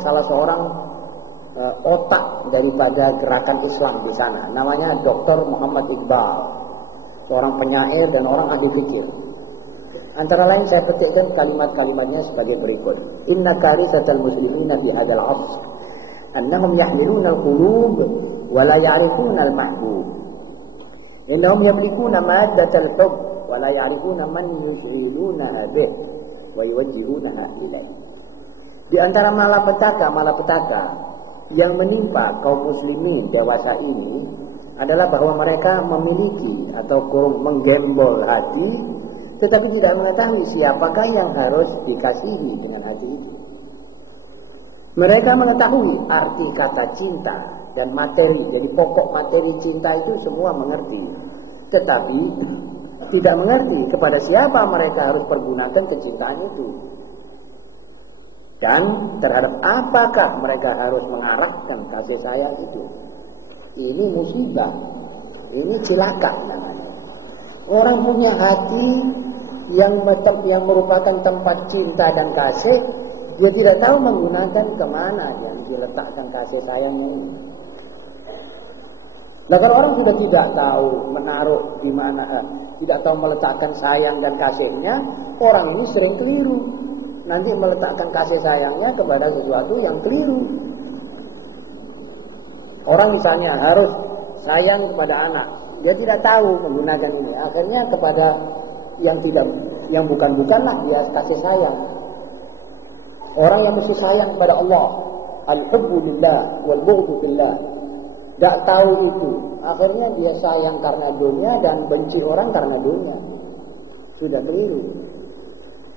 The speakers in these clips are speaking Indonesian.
salah seorang otak daripada gerakan Islam di sana. Namanya Dr. Muhammad Iqbal, seorang penyair dan orang ahli fikir. Antara lain saya petikkan kalimat-kalimatnya sebagai berikut. Inna karisatal muslimina fi hadzal 'asr annahum yahmiluna al-qulub wa la ya'rifuna al-mahbub. Innahum yamlikuna maddatal hubb wa la ya'rifuna man yushghilunaha bih wa yuwajjihunaha ilayh. Di antara malapetaka yang menimpa kaum muslimin dewasa ini adalah bahwa mereka memiliki atau menggembol hati, tetapi tidak mengetahui siapakah yang harus dikasihi dengan hati itu. Mereka mengetahui arti kata cinta dan materi, jadi pokok materi cinta itu semua mengerti, tetapi tidak mengerti kepada siapa mereka harus pergunakan kecintaan itu. Dan terhadap apakah mereka harus mengarahkan kasih sayang itu. Ini musibah, ini cilaka namanya. Orang punya hati yang merupakan tempat cinta dan kasih, dia tidak tahu menggunakan kemana yang diletakkan kasih sayangnya ini. Nah, kalau orang sudah tidak tahu menaruh di mana, tidak tahu meletakkan sayang dan kasihnya, orang ini sering keliru. Nanti meletakkan kasih sayangnya kepada sesuatu yang keliru. Orang misalnya harus sayang kepada anak, dia tidak tahu menggunakan ini. Akhirnya kepada yang bukan-bukanlah dia kasih sayang. Orang yang mesti sayang kepada Allah, al-hubbu lillah wal bughdu fillah, tidak tahu itu. Akhirnya dia sayang karena dunia dan benci orang karena dunia. Sudah keliru.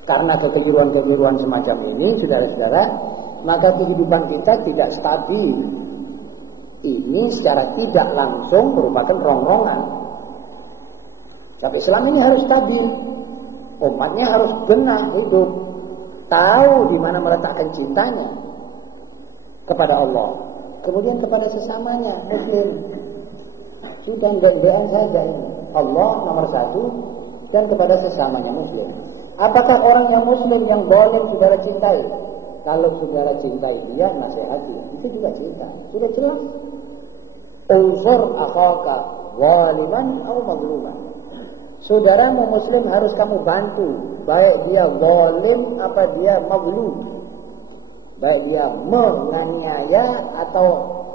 Karena kekeliruan-kekeliruan semacam ini, saudara-saudara, maka kehidupan kita tidak stabil. Ini secara tidak langsung merupakan rongrongan. Tapi Islam ini harus stabil. Umatnya harus benar hidup, tahu di mana meletakkan cintanya kepada Allah, kemudian kepada sesamanya Muslim. Sudah enggak saja ini. Allah nomor satu dan kepada sesamanya Muslim. Apakah orang yang Muslim yang boleh saudara cintai? Kalau saudara cintai dia, nasihati, itu juga cinta. Sudah jelas. Unsur akhaka zaliman atau mazluman. Saudaramu Muslim harus kamu bantu, baik dia zalim apa dia mazlum, baik dia menganiaya atau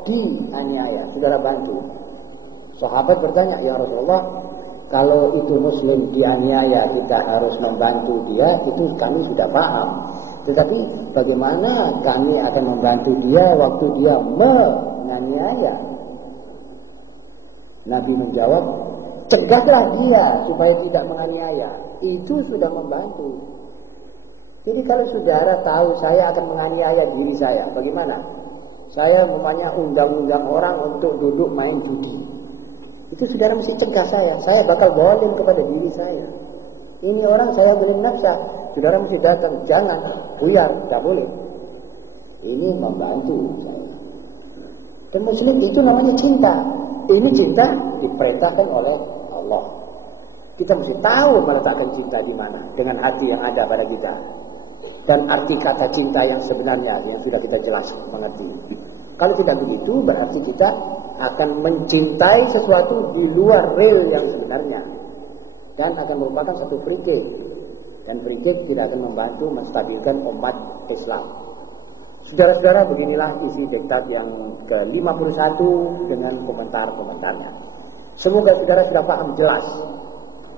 dianiaya, saudara bantu. Sahabat bertanya, ya Rasulullah, kalau itu Muslim dianiaya kita harus membantu dia, itu kami tidak paham. Tetapi bagaimana kami akan membantu dia waktu dia menganiaya? Nabi menjawab, cegahlah dia supaya tidak menganiaya. Itu sudah membantu. Jadi kalau saudara tahu saya akan menganiaya diri saya, bagaimana? Saya memangnya undang-undang orang untuk duduk main judi. Itu saudara mesti cegah saya bakal zalim kepada diri saya. Ini orang saya beri nafsa, saudara mesti datang, jangan, buyar, tidak boleh. Ini membantu saya. Dan Muslim itu namanya cinta. Ini cinta diperintahkan oleh Allah. Kita mesti tahu meletakkan cinta di mana dengan hati yang ada pada kita. Dan arti kata cinta yang sebenarnya yang sudah kita jelas mengerti. Kalau tidak begitu berarti kita akan mencintai sesuatu di luar real yang sebenarnya. Dan akan merupakan satu frikir. Dan frikir tidak akan membantu menstabilkan umat Islam. Saudara-saudara, beginilah isi diktat yang ke-51 dengan komentar-komentarnya. Semoga saudara sudah paham jelas.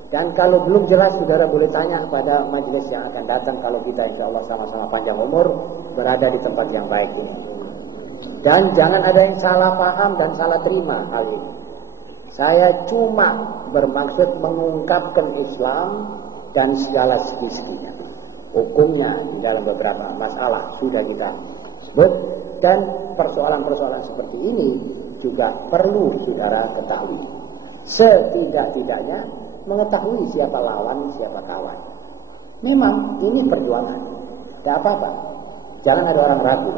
Dan kalau belum jelas, saudara boleh tanya pada majelis yang akan datang kalau kita insya Allah sama-sama panjang umur berada di tempat yang baik ini. Dan jangan ada yang salah paham dan salah terima hal ini. Saya cuma bermaksud mengungkapkan Islam dan segala segi-seginya. Hukumnya di dalam beberapa masalah sudah kita sebut. Dan persoalan-persoalan seperti ini juga perlu saudara ketahui. Setidak-tidaknya mengetahui siapa lawan, siapa kawan. Memang ini perjuangan. Tidak apa-apa. Jangan ada orang ragu.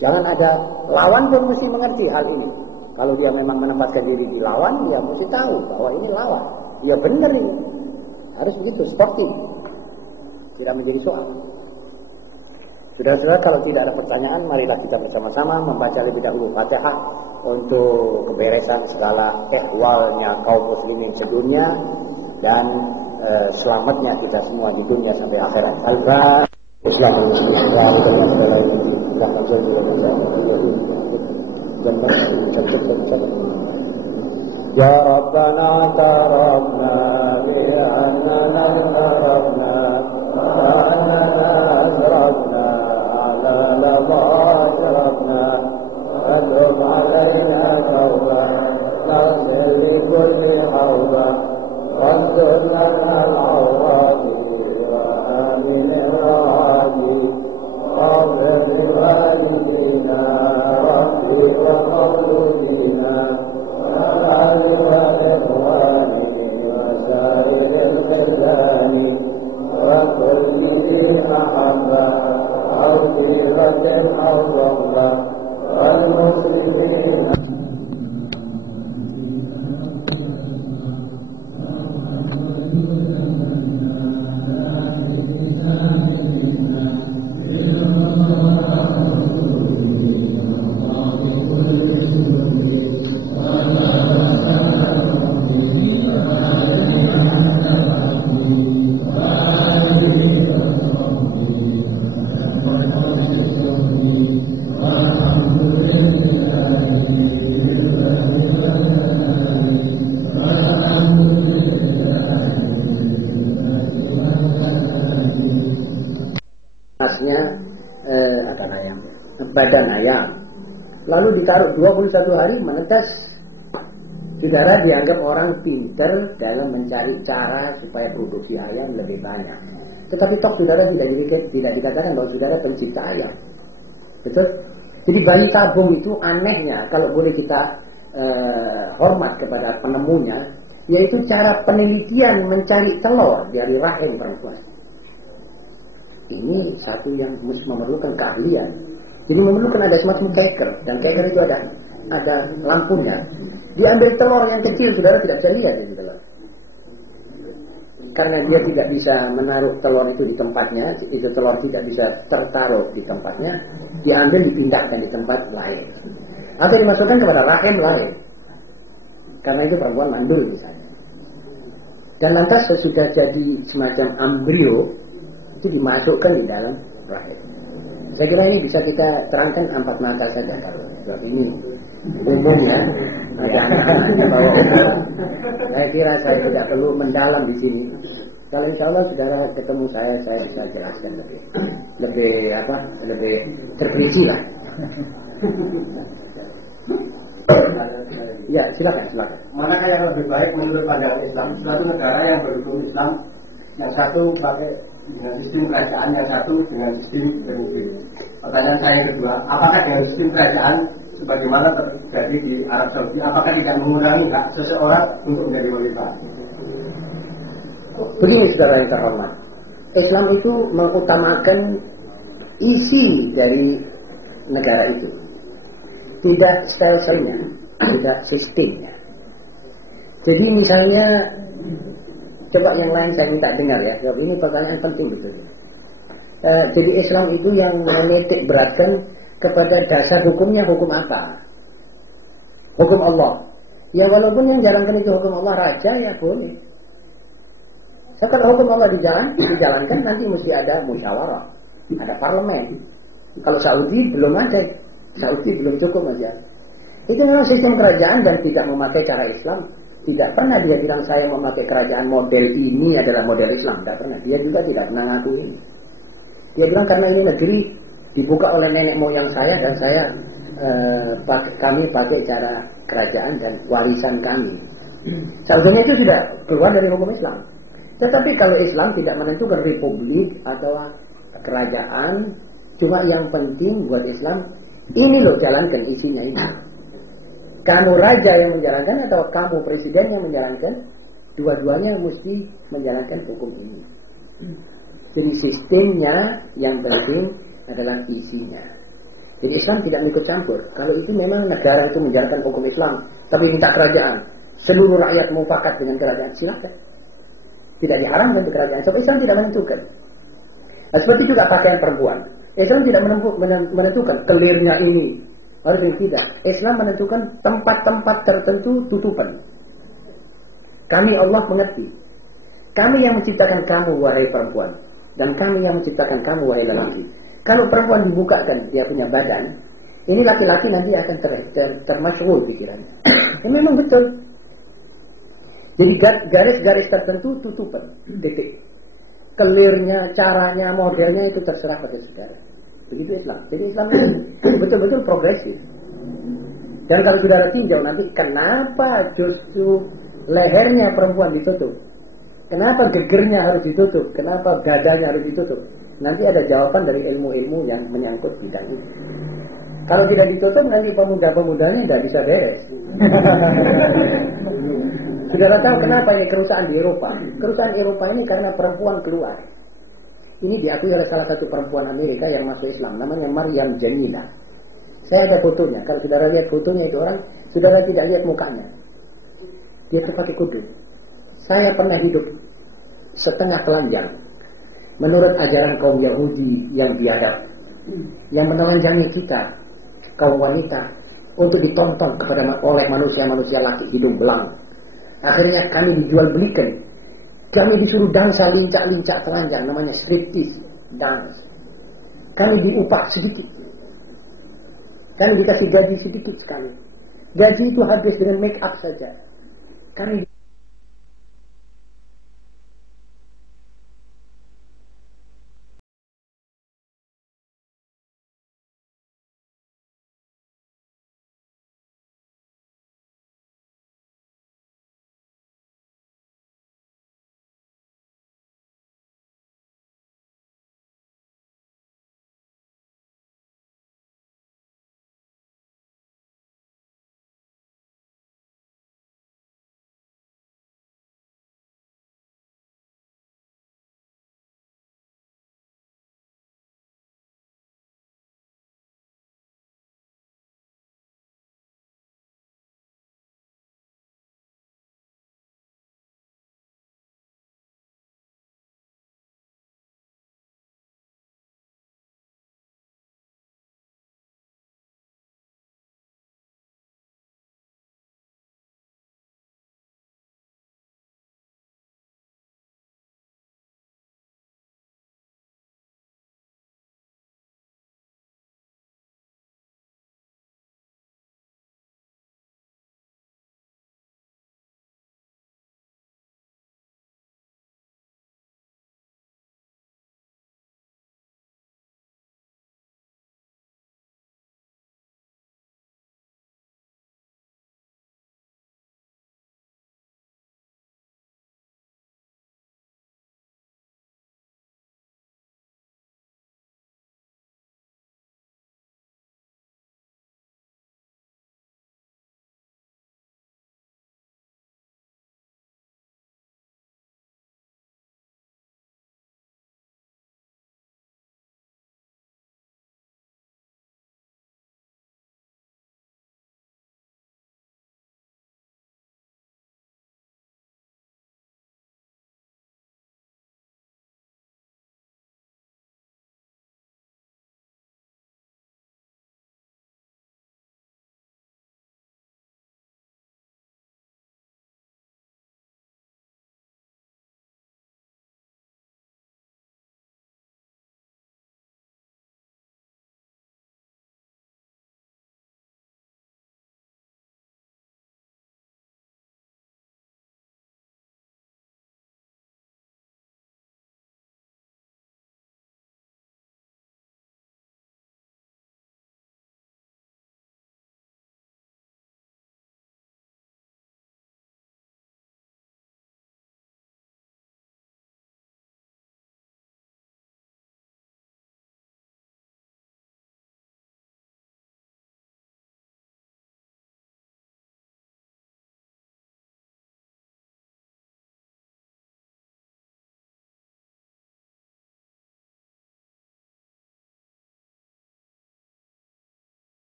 Jangan ada lawan pun mesti mengerti hal ini. Kalau dia memang menempatkan diri di lawan, dia mesti tahu bahwa ini lawan. Dia benar ini. Harus begitu, sportif. Tidak menjadi soal. Saudara-saudara, kalau tidak ada pertanyaan, marilah kita bersama-sama membaca lebih dahulu Fatihah untuk keberesan segala ehwalnya kaum muslimin sedunia dan selamatnya kita semua di dunia sampai akhirat. Al-Fatihah. Ya Rabbana tarabna bi'annana tarabna wa'annana asrafna ala lama asrafna adum alayna tawba nasir li kulli hawba wanzurna al-awrati wa amin al-raji واغفر لوالدينا ربي ومولودينا والآل والإخوان وسائر الخلان وكل ذي محبة أو صيغة أو رغبة والمسلمين. Badan ayam, lalu ditaruh 21 hari menetes. Saudara, dianggap orang pintar dalam mencari cara supaya produksi ayam lebih banyak. Tetapi toh saudara tidak dikatakan bahwa saudara pencipta ayam. Betul? Jadi bayi tabung itu anehnya, kalau boleh kita hormat kepada penemunya, yaitu cara penelitian mencari telur dari rahim perempuan. Ini satu yang memerlukan keahlian. Jadi memerlukan ada semacam keker, dan keker itu ada lampunya. Diambil telur yang kecil, saudara tidak bisa lihat itu telur. Karena dia tidak bisa menaruh telur itu di tempatnya, itu telur tidak bisa tertaruh di tempatnya, diambil dipindahkan di tempat lain. Atau dimasukkan kepada rahim lain. Karena itu perempuan mandul misalnya. Dan lantas sesudah jadi semacam embrio, itu dimasukkan di dalam rahim. Saya kira ini bisa kita terangkan 4 mata saja kalau ini umum ya. Saya kira saya tidak perlu mendalam di sini. Kalau insya Allah saudara ketemu saya bisa jelaskan lebih terperinci lah. Ya silakan. Manakah yang lebih baik menurut pandangan Islam? Suatu negara yang berhukum Islam, yang satu pakai dengan sistem kerajaan, yang satu dengan sistem republik. Pertanyaan saya yang kedua, apakah dengan sistem kerajaan sebagaimana terjadi di Arab Saudi, apakah tidak mengurangi hak seseorang untuk menjadi khalifah? Begini saudara yang terhormat, Islam itu mengutamakan isi dari negara itu, tidak style-nya, tidak sistemnya. Jadi misalnya, coba yang lain saya minta dengar ya, ini pertanyaan penting betul. Jadi Islam itu yang menitik beratkan kepada dasar hukumnya, hukum apa? Hukum Allah. Ya walaupun yang jalankan itu hukum Allah, raja ya boleh. Kalau hukum Allah dijalankan nanti mesti ada musyawarah, ada parlemen. Kalau Saudi belum ada, Saudi belum cukup aja. Itu memang sistem kerajaan dan tidak memakai cara Islam. Tidak pernah dia bilang saya memakai kerajaan model ini adalah model Islam. Tidak pernah. Dia juga tidak pernah ngaku ini. Dia bilang karena ini negeri dibuka oleh nenek moyang saya dan kami pakai cara kerajaan dan warisan kami. Seharusnya itu sudah keluar dari hukum Islam. Tetapi kalau Islam tidak menentukan republik atau kerajaan, cuma yang penting buat Islam ini loh jalankan isinya ini. Kamu raja yang menjalankan atau kamu presiden yang menjalankan, dua-duanya mesti menjalankan hukum ini. Jadi sistemnya yang penting adalah isinya. Jadi Islam tidak ikut campur. Kalau itu memang negara itu menjalankan hukum Islam, tapi minta kerajaan, seluruh rakyat mufakat dengan kerajaan, silakan. Tidak diharamkan di kerajaan. Sebab Islam tidak menentukan. Nah, seperti juga pakaian perempuan. Islam tidak menentukan kelirnya ini harus yang tidak. Islam menentukan tempat-tempat tertentu tutupan. Kami Allah mengerti. Kami yang menciptakan kamu wahai perempuan, dan kami yang menciptakan kamu wahai lelaki. Kalau perempuan dibukakan dia punya badan, ini laki-laki nanti akan termasyghul pikirannya. Ini memang betul. Jadi garis-garis tertentu tutupan, titik. Kelirnya, caranya, modelnya itu terserah pada saudara. Begitu Islam. Jadi Islam ini betul-betul progresif. Dan kalau saudara tinjau nanti, kenapa justru lehernya perempuan ditutup? Kenapa gegernya harus ditutup? Kenapa dadanya harus ditutup? Nanti ada jawaban dari ilmu-ilmu yang menyangkut bidang itu. Kalau tidak ditutup, nanti pemuda-pemudanya tidak bisa beres. Saudara tahu kenapa ini kerusakan di Eropa? Kerusakan Eropa ini karena perempuan keluar. Ini diakui oleh salah satu perempuan Amerika yang masuk Islam, namanya Maryam Jamila. Saya ada fotonya. Kalau saudara lihat fotonya itu orang, saudara tidak lihat mukanya. Dia pakai kudung. Saya pernah hidup setengah telanjang menurut ajaran kaum Yahudi yang biadab, yang menelanjangi kita, kaum wanita, untuk ditonton oleh manusia-manusia laki hidung belang. Akhirnya kami dijual belikan. Kami disuruh dansa lincak-lincak telanjang, namanya striptease dance. Kami diupah sedikit. Kami dikasih gaji sedikit sekali. Gaji itu habis dengan make up saja. Kami